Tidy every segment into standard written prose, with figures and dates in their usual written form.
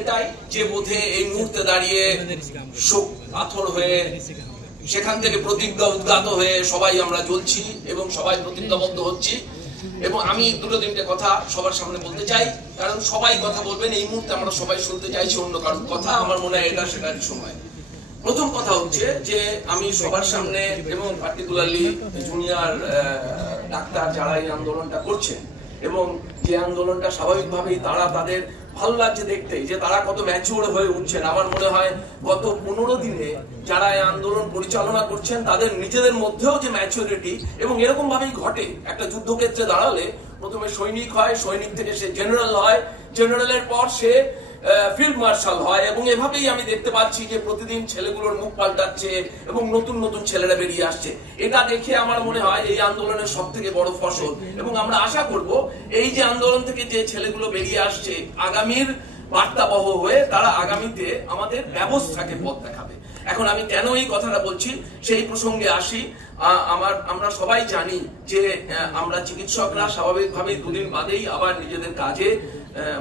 এটাই যে বোধে এই মুহূর্তে দাঁড়িয়ে শোক পাথর হয়ে সেখান থেকে প্রতিজ্ঞা উদ্গাত হয়ে সবাই আমরা জ্বলছি এবং সবাই প্রতিজ্ঞাবদ্ধ হচ্ছি। এবং আমি দুটো তিনটে কথা সবার সামনে বলতে চাই, কারণ সবাই কথা বলবেন, এই মুহূর্তে আমরা সবাই শুনতে চাইছি অন্য কারোর কথা। আমার মনে হয় এটা সেটার সময়। প্রথম কথা হচ্ছে যে আমি সবার সামনে এবং পার্টিকুলারলি জুনিয়র ডাক্তার যারা এই আন্দোলনটা করছেন এবং যে আন্দোলনটা স্বাভাবিকভাবেই তারা তাদের ভালো লাগছে দেখতে যে তারা কত ম্যাচিওর হয়ে উঠছেন। আমার মনে হয় গত 15 দিনে যারা এই আন্দোলন পরিচালনা করছেন তাদের নিজেদের মধ্যেও যে ম্যাচিওরিটি, এবং এরকম ভাবেই ঘটে একটা যুদ্ধক্ষেত্রে দাঁড়ালে প্রথমে সৈনিক হয়, সৈনিক থেকে সে জেনারেল হয়, জেনারেলের পর সে ফিল্ড মার্শাল হয়, এবং এভাবেই আমি দেখতে পাচ্ছি যে প্রতিদিন ছেলেগুলোর মুখ পাল্টাচ্ছে এবং নতুন নতুন ছেলেরা বেরিয়ে আসছে। এটা দেখে আমার মনে হয় এই আন্দোলনের সব থেকে বড় ফসল, এবং আমরা আশা করব এই যে আন্দোলন থেকে যে ছেলেগুলো বেরিয়ে আসছে আগামীর বার্তাবহ হয়ে তারা আগামীতে আমাদের ব্যবস্থাকে পথ দেখাবে। এখন আমি কেন এই কথাটা বলছি সেই প্রসঙ্গে আসি। আমরা সবাই জানি যে আমরা চিকিৎসকরা স্বাভাবিকভাবেই দুদিন বাদেই আবার নিজেদের কাজে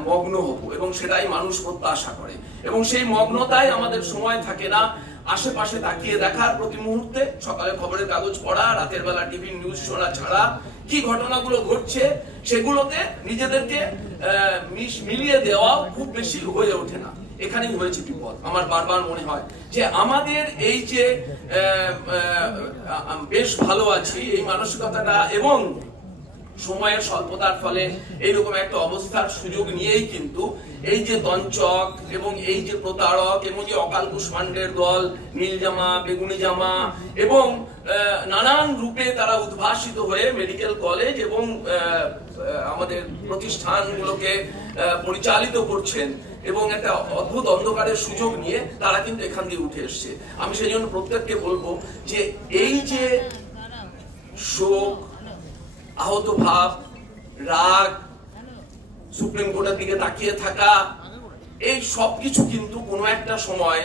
মগ্ন হব, এবং সেটাই মানুষ প্রত্যাশা করে, এবং সেই মগ্নতায় আমাদের সময় থাকে না আশেপাশে তাকিয়ে দেখার প্রতি মুহূর্তে, সকালে খবরের কাগজ পড়া, রাতের বেলা টিভি নিউজ শোনা ছাড়া কি ঘটনাগুলো ঘটছে সেগুলোতে নিজেদেরকে মিলিয়ে দেওয়া খুব বেশি হয়ে ওঠে না। এখানেই হয়েছে বিপদ। আমার বারবার মনে হয় যে আমাদের এই যে বেশ ভালো আছি এই মানসিকতাটা এবং সময়ের স্বল্পতার ফলে এইরকম একটা অবস্থার সুযোগ নিয়েই কিন্তু এই যে দঞ্চক এবং এই যে প্রতারক এবং যে অকাল কুষ্মান্ডের দল, নীল জামা, বেগুনি জামা এবং নানান রূপে তারা উদ্ভাসিত হয়ে মেডিকেল কলেজ এবং আমাদের প্রতিষ্ঠানগুলোকে পরিচালিত করছেন, এবং একটা অদ্ভুত অন্ধকারের সুযোগ নিয়ে তারা কিন্তু এখান দিয়ে উঠে এসছে। আমি সেই জন্য প্রত্যেককে বলবো যে এই যে শোক, আহত ভাব, রাগ, সুপ্রিম কোর্টের দিকে তাকিয়ে থাকা, এই সবকিছু কিন্তু কোনো একটা সময়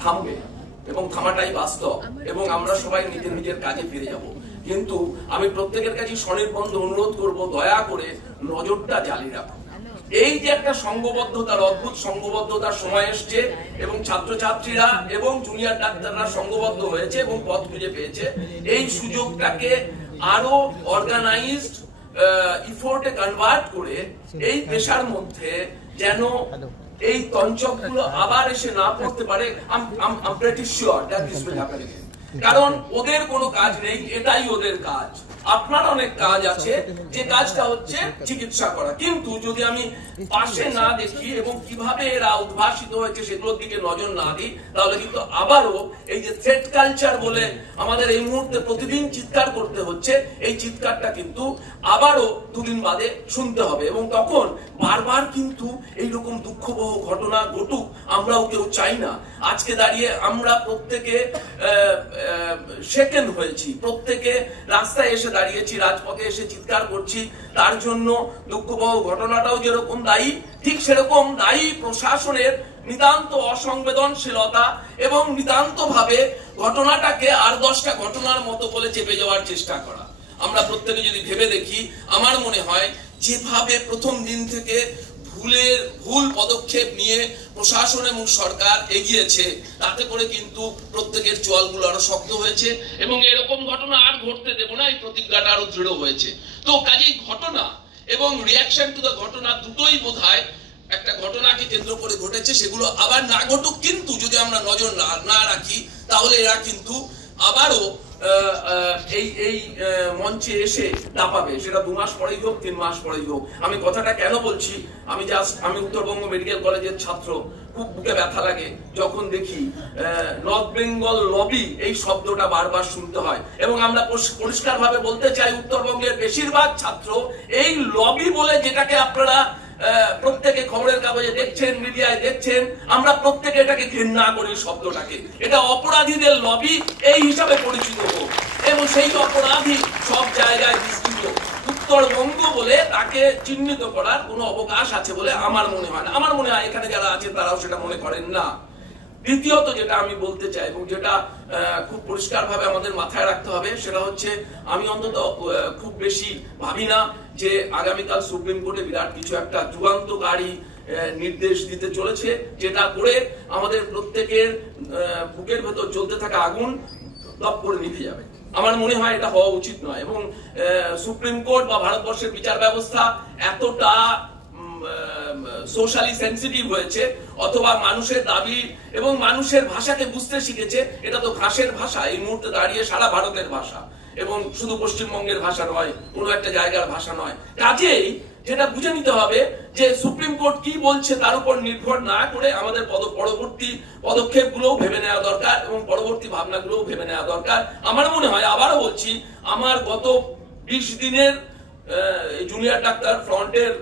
থামবে, এবং থামাটাই বাস্তব, এবং আমরা সবাই নিজের নিজের কাজে ফিরে যাব। কিন্তু আমি প্রত্যেকের কাছে স্বনির্বন্ধ অনুরোধ করব, দয়া করে নজরটা জ্বালিয়ে রাখো। এই যে একটা সংঘবদ্ধতার, অদ্ভুত সংঘবদ্ধতার সময় এসছে, এবং ছাত্রছাত্রীরা এবং জুনিয়র ডাক্তাররা সংঘবদ্ধ হয়েছে এবং পথ খুঁজে পেয়েছে। এই সুযোগটাকে আরো অর্গানাইজড ইফোর্টে কনভার্ট করে এই পেশার মধ্যে যেন এই তঞ্চকগুলো আবার এসে না পড়তে পারে। I'm pretty sure that this will happen again. কারণ ওদের কোনো কাজ নেই, এটাই ওদের কাজ। আপনার অনেক কাজ আছে, যে কাজটা হচ্ছে চিকিৎসা করা। কিন্তু যদি আমি পাশে না দেখি এবং কিভাবে এরা উদ্ভাসিত হয়েছে সেগুলোর দিকে নজর না দিই, তাহলে কিন্তু আবারও এই যে থ্রেট কালচার বলে আমাদের এই মুহূর্তে প্রতিদিন চিৎকার করতে হচ্ছে, এই চিৎকারটা কিন্তু আবারও দুদিন বাদে শুনতে হবে, এবং তখন বারবার কিন্তু এইরকম দুঃখবহ ঘটনা ঘটুক আমরাও কেউ চাই না। আজকে দাঁড়িয়ে আমরা প্রত্যেকে সেকেন্ড হয়েছি, প্রত্যেকে রাস্তায় এসে দাঁড়িয়েছি, রাজপথে এসে চিৎকার করছি। তার জন্য দুঃখবহ ঘটনাটাও যেরকম দায়ী, ঠিক সেরকম দায়ী প্রশাসনের নিতান্ত অসংবেদনশীলতা এবং নিতান্ত ভাবে ঘটনাটাকে আর 10টা ঘটনার মতো বলে চেপে যাওয়ার চেষ্টা করা। আমরা প্রত্যেকে যদি ভেবে দেখি, আমার মনে হয় যেভাবে প্রথম দিন থেকে ভুল পদক্ষেপ নিয়ে প্রশাসন এবং সরকার এগিয়েছে, তাতে করে কিন্তু প্রত্যেকের চোয়ালগুলো আরো শক্ত হয়েছে, এবং এরকম ঘটনা আর ঘটতে দেব না এই প্রতিজ্ঞাটা আরো দৃঢ় হয়েছে। তো কাজেই ঘটনা এবং রিয়াকশন টু দ্য ঘটনা দুটোই বোধহয় একটা ঘটনাকে কেন্দ্র করে ঘটেছে, সেগুলো আবার না ঘটুক। কিন্তু যদি আমরা নজর না রাখি তাহলে এরা কিন্তু আবারও এই মঞ্চে এসে দাপাবে, সেটা 2 মাস পরেই হোক, 3 মাস পরেই হোক। আমি কথাটা কেন বলছি, আমি উত্তরবঙ্গ মেডিকেল কলেজের ছাত্র, খুব বুকে ব্যথা লাগে যখন দেখি নর্থ বেঙ্গল লবি এই শব্দটা বারবার শুনতে হয়, এবং আমরা পরিষ্কার ভাবে বলতে চাই উত্তরবঙ্গের বেশিরভাগ ছাত্র এই লবি বলে যেটাকে আপনারা প্রত্যেকে খবরের কাগজে দেখছেন, মিডিয়ায় দেখছেন, আমরা প্রত্যেকে এটাকে ঘৃণা করি শব্দটাকে। এটা অপরাধীদের লবি এই হিসাবে পরিচিত হোক, এবং সেই অপরাধী সব জায়গায় বিস্তৃত। উত্তরবঙ্গ বলে তাকে চিহ্নিত করার কোনো অবকাশ আছে বলে আমার মনে হয় না। আমার মনে হয় এখানে যারা আছেন তারাও সেটা মনে করেন না। দ্বিতীয়ত যেটা আমি বলতে চাই এবং যেটা খুব পরিষ্কার ভাবে আমাদের মাথায় রাখতে হবে, সেটা হচ্ছে আমি অন্তত খুব বেশি ভাবি না যে আগামীকাল সুপ্রিম কোর্টে বিরাট কিছু একটা যুগান্তকারী নির্দেশ দিতে চলেছে, যেটা করে আমাদের প্রত্যেকের বুকের ভেতর জ্বলতে থাকা আগুন দপ করে নিভে যাবে। আমার মনে হয় এটা হওয়া উচিত নয়। এবং সুপ্রিম কোর্ট বা ভারতবর্ষের বিচার ব্যবস্থা এতটা সোশ্যালি সেন্সিটিভ হয়েছে, অথবা মানুষের দাবি এবং মানুষের ভাষাকে বুঝতে শিখেছে। এটা তো ঘাসের ভাষা এই মুহূর্তে দাঁড়িয়ে সারা ভারতের ভাষা, এবং শুধু পশ্চিমবঙ্গের ভাষা নয়, কোনো একটা জায়গার ভাষা নয়। কাজেই যেটা বুঝে নিতে হবে যে সুপ্রিম কোর্ট কি বলছে তার উপর নির্ভর না করে আমাদের পরবর্তী পদক্ষেপগুলোও ভেবে নেওয়া দরকার, এবং পরবর্তী ভাবনাগুলোও ভেবে নেওয়া দরকার। আমার মনে হয়, আবারও বলছি, আমার গত 20 দিনের জুনিয়র ডাক্তার ফ্রন্টের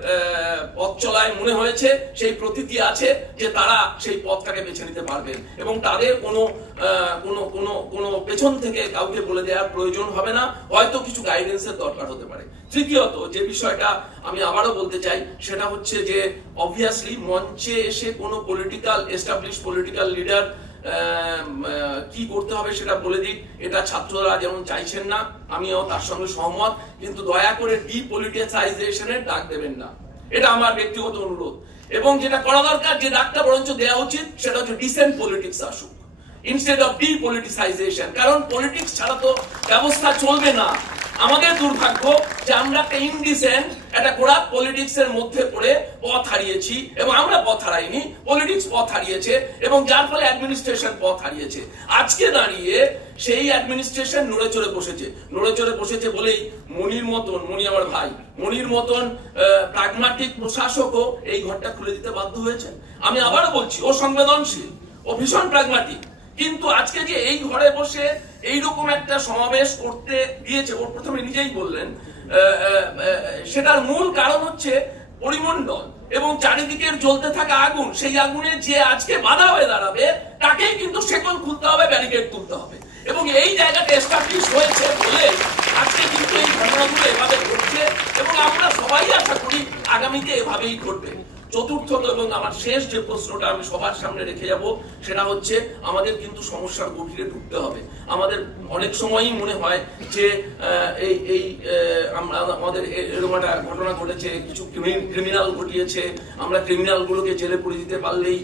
পথ চলায় মনে হয়েছে সেই প্রতীতি আছে যে তারা সেই পথটাকে বেছে নিতে পারবেন, এবং তাদের কোনো পেছন থেকে কাউকে বলে দেওয়ার প্রয়োজন হবে না। হয়তো কিছু গাইডেন্সের দরকার হতে পারে। তৃতীয়ত যে বিষয়টা আমি আবারও বলতে চাই সেটা হচ্ছে যে অবভিয়াসলি মঞ্চে এসে কোনো এস্টাবলিশ পলিটিক্যাল লিডার কি করতে হবে সেটা বলে দিক, এটা ছাত্ররা যেমন চাইছেন না, আমিও তার সঙ্গে সহমত, কিন্তু দয়া করে ডিপলিটিসাইজেশনের ডাক দেবেন না, এটা আমার ব্যক্তিগত অনুরোধ। এবং যেটা করা দরকার, যে ডাকটা বরঞ্চ দেওয়া উচিত, সেটা হচ্ছে ডিসেন্ট পলিটিক্স আসুক ইনস্টেড অফ ডিপলিটিসাইজেশন। কারণ পলিটিক্স ছাড়া তো ব্যবস্থা চলবে না। আমাদের দুর্ভাগ্য যে আমরা একটা ইনডিসেন্ট, একটা করাপ্ট পলিটিক্স এর মধ্যে পড়ে পথ হারিয়েছি, এবং আমরা পথ হারাইনি, পলিটিক্স পথ হারিয়েছে, এবং যার ফলে অ্যাডমিনিস্ট্রেশন পথ হারিয়েছে। আজকে দাঁড়িয়ে সেই অ্যাডমিনিস্ট্রেশন নড়ে চড়ে বসেছে বলেই মণি আমার ভাই, মণির মতন প্রাগমাটিক প্রশাসকও এই ঘরটা খুলে দিতে বাধ্য হয়েছে। আমি আবারও বলছি, ও সংবেদনশীল, ও ভীষণ প্রাগমাটিক, কিন্তু আজকে যে এই ঘরে বসে এইরকম একটা সমাবেশ করতে দিয়েছে, ওর প্রথমে নিজেই বললেন, সেটার মূল কারণ হচ্ছে পরিমণ্ডল এবং চারিদিকের জ্বলতে থাকা আগুন। সেই আগুনে যে আজকে বাধা হয়ে দাঁড়াবে তাকেই কিন্তু শেকল খুলতে হবে, ব্যারিকেড তুলতে হবে, এবং এই জায়গাটা এস্টাবলিশ হয়েছে বলে আজকে কিন্তু এই ঘটনাগুলো এভাবে ঘটছে, এবং আমরা সবাই আশা করি আগামীতে এভাবেই ঘটবে। চতুর্থত এবং আমার শেষ যে প্রশ্নটা আমি সবার সামনে রেখে যাব, সেটা হচ্ছে আমাদের কিন্তু সমস্যার গভীরে ঢুকতে হবে। আমাদের অনেক সময়ই মনে হয় যে আমাদের এরকম একটা ঘটনা ঘটেছে, কিছু ক্রিমিনাল ঘটিয়েছে, আমরা ক্রিমিনালগুলোকে জেলে পুরে দিতে পারলেই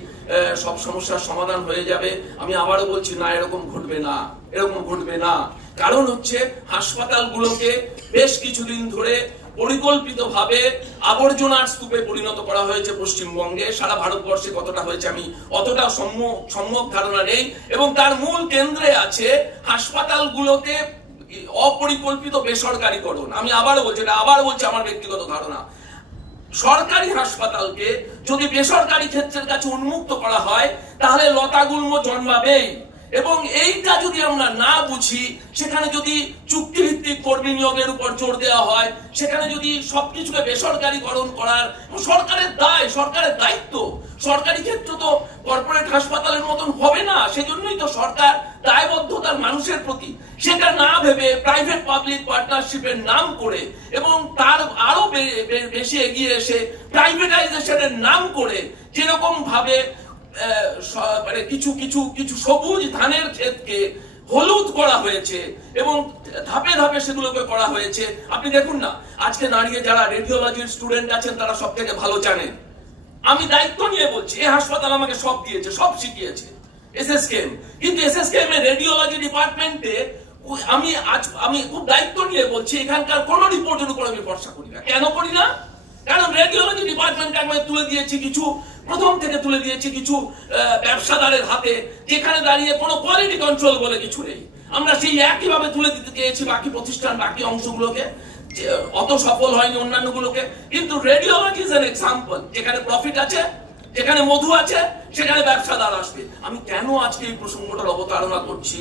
সব সমস্যার সমাধান হয়ে যাবে। আমি আবারও বলছি, না, এরকম ঘটবে না। কারণ হচ্ছে হাসপাতালগুলোকে বেশ কিছুদিন ধরে পরিকল্পিতভাবে আবর্জনার স্তূপে পরিণত করা হয়েছে পশ্চিমবঙ্গে। সারা ভারতবর্ষে কতটা হয়েছে আমি অতটা সম্যক ধারণা নেই, এবং তার মূল কেন্দ্রে আছে হাসপাতালগুলোতে অপরিকল্পিত বেসরকারীকরণ। আমি আবারও বলছি, আমার ব্যক্তিগত ধারণা, সরকারি হাসপাতালকে যদি বেসরকারি ক্ষেত্রের কাছে উন্মুক্ত করা হয় তাহলে লতাগুল্ম জন্মাবেই, এবং এইটা যদি আমরা না বুঝি, সেখানে যদি চুক্তিভিত্তিক কর্মী নিয়োগের উপর জোর দেওয়া হয়, সেখানে যদি সবকিছুকে বেসরকারীকরণ করার সরকারের দায়িত্ব, সরকারি ক্ষেত্র তো কর্পোরেট হাসপাতালের মতন হবে না, সেজন্যই তো সরকার দায়বদ্ধতার মানুষের প্রতি, সেটা না ভেবে প্রাইভেট পাবলিক পার্টনারশিপের নাম করে এবং তার আরো বেশি এগিয়ে এসে প্রাইভেটাইজেশনের নাম করে যেরকম ভাবে কিছু সবুজ ধানের ক্ষেতকে হলুদ করা হয়েছে এবং ধাপে ধাপে সেগুলোকে করা হয়েছে। আপনি দেখুন না, আজকে দাঁড়িয়ে যারা রেডিওলজির স্টুডেন্ট আছেন তারা সব থেকে ভালো জানেন। আমি দায়িত্ব নিয়ে বলছি, এই হাসপাতাল আমাকে সব দিয়েছে, সব শিখিয়েছে এসএসকেএম, কিন্তু এসএসকেএম এর রেডিওলজি ডিপার্টমেন্টে আমি খুব দায়িত্ব নিয়ে বলছি, এখানকার কোন রিপোর্টের উপর আমি ভরসা করি না। কেন করি না? কারণ রেডিওলজি ডিপার্টমেন্ট আমাকে তুলে দিয়েছি প্রথম থেকে কিছু ব্যবসাদারের হাতে, যেখানে দাঁড়িয়ে কোনো কোয়ালিটি কন্ট্রোল বলে কিছু নেই। আমরা সেই একইভাবে তুলে দিতে চেয়েছি বাকি প্রতিষ্ঠান, বাকি অংশগুলোকে, অত সফল হয়নি অন্যান্যগুলোকে। কিন্তু রেডিওলজি ইজ এন এক্সাম্পল, যেখানে প্রফিট আছে, যেখানে মধু আছে, সেখানে ব্যবসাদার আসবে। আমি কেন আজকে এই প্রসঙ্গটার অবতারণা করছি,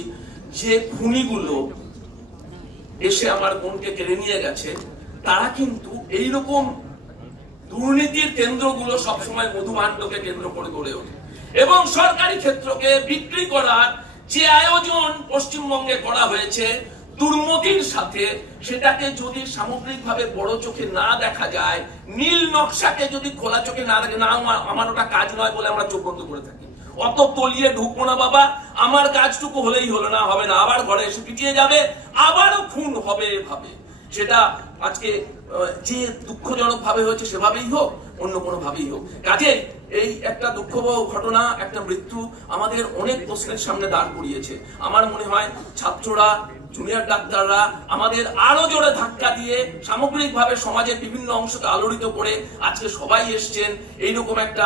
যে খুনিগুলো এসে আমার বোনকে কেড়ে নিয়ে গেছে, তারা কিন্তু এইরকম দুর্নীতির কেন্দ্রগুলো সবসময় মধুমাণ্ডকে কেন্দ্র করে গড়ে ওঠে, এবং সরকারি ক্ষেত্রকে বিক্রি করার যে আয়োজন পশ্চিমবঙ্গে করা হয়েছে দুর্নীতির সাথে, সেটাকে যদি সামগ্রিকভাবে বড় চোখে না দেখা যায়, নীল নকশাকে যদি খোলা চোখে না দেখে, না আমার ওটা কাজ নয় বলে আমরা চোখ বন্ধ করে থাকি, অত তলিয়ে ঢুকবো না বাবা, আমার কাজটুকু হলেই হলো না, হবে না, আবার ঘরে এসে পিটিয়ে যাবে, আবারও খুন হবে এভাবে। সেটা আজকে যে দুঃখজনক ভাবে হয়েছে সেভাবেই হোক, অন্য কোনো ভাবেই হোক। কাজেই এই একটা দুঃখবহ ঘটনা, একটা মৃত্যু আমাদের অনেক প্রশ্নের সামনে দাঁড় করিয়েছে। আমার মনে হয় ছাত্ররা, জুনিয়র ডাক্তাররা আমাদের আরো জোরে ধাক্কা দিয়ে সামগ্রিকভাবে সমাজের বিভিন্ন অংশকে আলোড়িত করে আজকে সবাই এসছেন, এইরকম একটা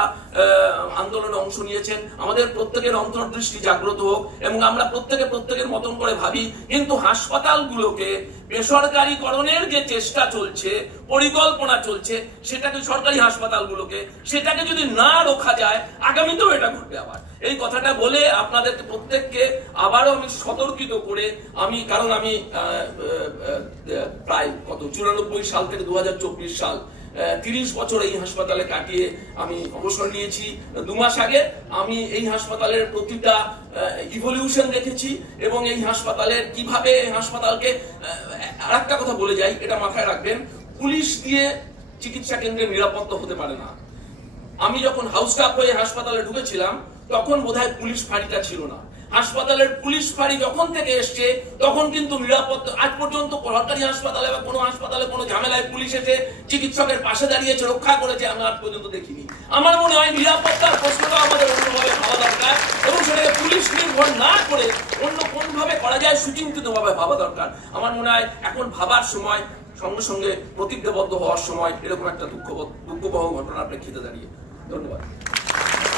আন্দোলনে অংশ নিয়েছেন। আমাদের প্রত্যেকের অন্তর্দৃষ্টি জাগ্রত হোক এবং আমরা প্রত্যেকের মতন করে ভাবি। কিন্তু হাসপাতালগুলোকে বেসরকারীকরণের যে চেষ্টা চলছে, পরিকল্পনা চলছে, সেটাকে সরকারি হাসপাতালগুলোকে সেটাকে যদি না রোখা যায় আগামীতেও এটা ঘটবে আবার। এই কথাটা বলে আপনাদের প্রত্যেককে আবারও আমি সতর্কিত করে কারণ আমি প্রায় 94 সাল থেকে 2024 সাল 30 বছর এই হাসপাতালে কাটিয়ে আমি অবসর নিয়েছি। 2 মাস আগে আমি এই হাসপাতালের প্রতিটা ইভলিউশন দেখেছি এবং এই হাসপাতালের কিভাবে হাসপাতালকে আরেকটা কথা বলে যাই, এটা মাথায় রাখবেন, পুলিশ দিয়ে চিকিৎসা কেন্দ্রে নিরাপত্তা হতে পারে না। আমি যখন হাউস স্টাফ হয়ে হাসপাতালে ঢুকেছিলাম তখন বোধহয় পুলিশ ফাঁড়িটা ছিল না। হাসপাতালের পুলিশ ফাঁড়ি যখন থেকে এসছে তখন কিন্তু নিরাপত্তা, আজ পর্যন্ত সরকারি হাসপাতালে বা কোনো হাসপাতালে কোনো ঝামেলায় পুলিশ এসে চিকিৎসকের পাশে দাঁড়িয়েছে, রক্ষা করেছে, আমি আজ পর্যন্ত দেখিনি। আমার মনে হয় নিরাপত্তার প্রশ্নটা আমাদের অন্যভাবে ভাবা দরকার এবং সেটাকে পুলিশ নির্ভর না করে অন্য কোনভাবে করা যায় সুচিন্তিতভাবে ভাবা দরকার। আমার মনে হয় এখন ভাবার সময়, সঙ্গে সঙ্গে প্রতিজ্ঞাবদ্ধ হওয়ার সময় এরকম একটা দুঃখবহ ঘটনার প্রেক্ষিতে দাঁড়িয়ে। ধন্যবাদ।